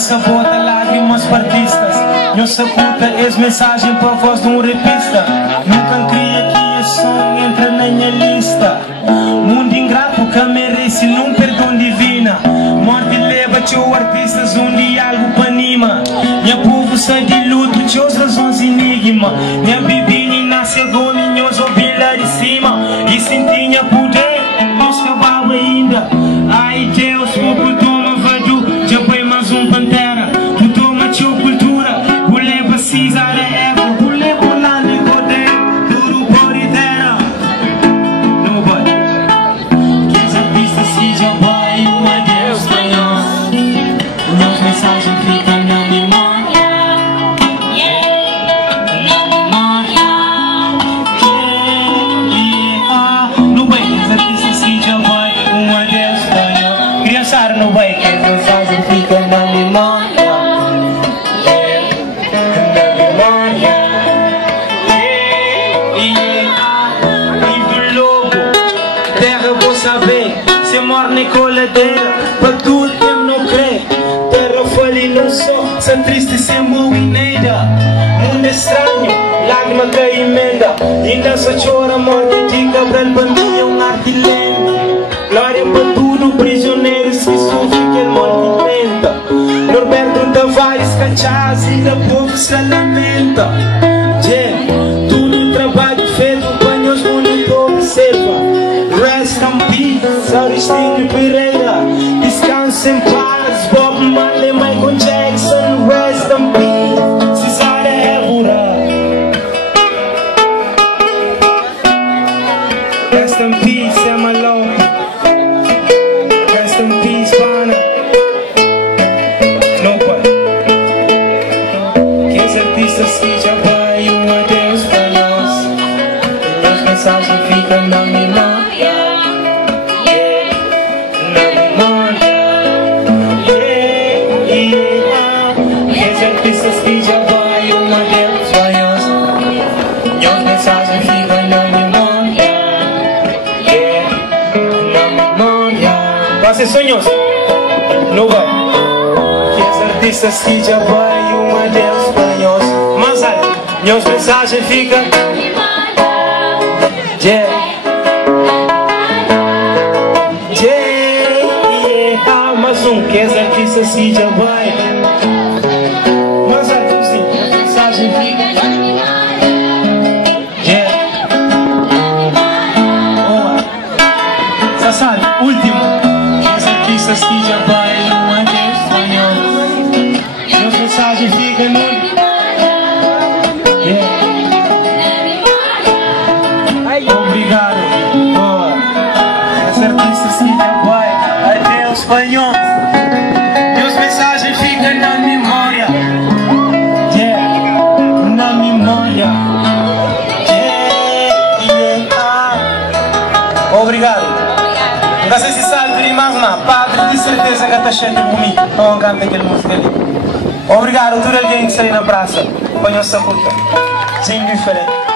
sabota lágrimas para artistas. Não sepulta as mensagens para a voz de um rapista. Nunca queria que esse som entra na minha lista. Mundo ingrato que merece num perdão divina. Morte leva teu artistas um diálogo para anima. Minha povo sai de luto, teus razões enigma. Minha bebida nasce agora, minhas ovelhas de cima. E sentinha poder, nos cavalo ainda. Ai Deus, o toma vadu, já foi mais um pantera. Tu toma teu cultura, o leva César é Eva, o leva lá de poder, duro por ideia. Nobody. Que os artistas se já vai, um adeus para nós. Nossa mensagem fica na memória. Na memória. No way, que os artistas se já vai, um adeus para nós. Criançada, no way, que as mensagens ficam na memória. Se mor na coladeira, para tudo que não crê. Tarrafal e não só, se triste sem boa e neida. Mundo estranho, lágrima que emenda. Ainda só chora morte de Gabriel Bandia, arte lenta. Glória para tudo, prisioneiros que sofrem que morte lenta. Norberto Tavares, cachaz e da povo se lamenta. Tudo trabalho feito, banhos bonitos observa. Rest in peace, Djy Indiferente. Descanse em paz, Bob Marley, Michael Jackson. Rest in peace, César Évora. Rest in peace, Emma Love. Rest in peace, Pana. Nobody. Que os artistas que já vai, adeus para nós. As mensagens ficam na memória. Artistas que já vai, adeus para nós. Minhas mensagens ficam na memória. Na memória. Você sonhos? Não vai. Que os artistas que já vai, adeus para nós. Mas aí, minhas mensagens ficam na memória. Mais um, que os artistas que já vai. Último, os artistas que já vai, adeus para nós. Suas mensagens ficam no Obrigado. Boa. Os artistas que já vai, adeus para nós. Suas mensagens ficam na memória. Na memória. Obrigado. Não sei se sabe, mas não, padre, de certeza que está cheio de bonito. Então canta aquele música ali. Obrigado a todo alguém que saiu na praça. Põe a sua puta. Djy Indiferente.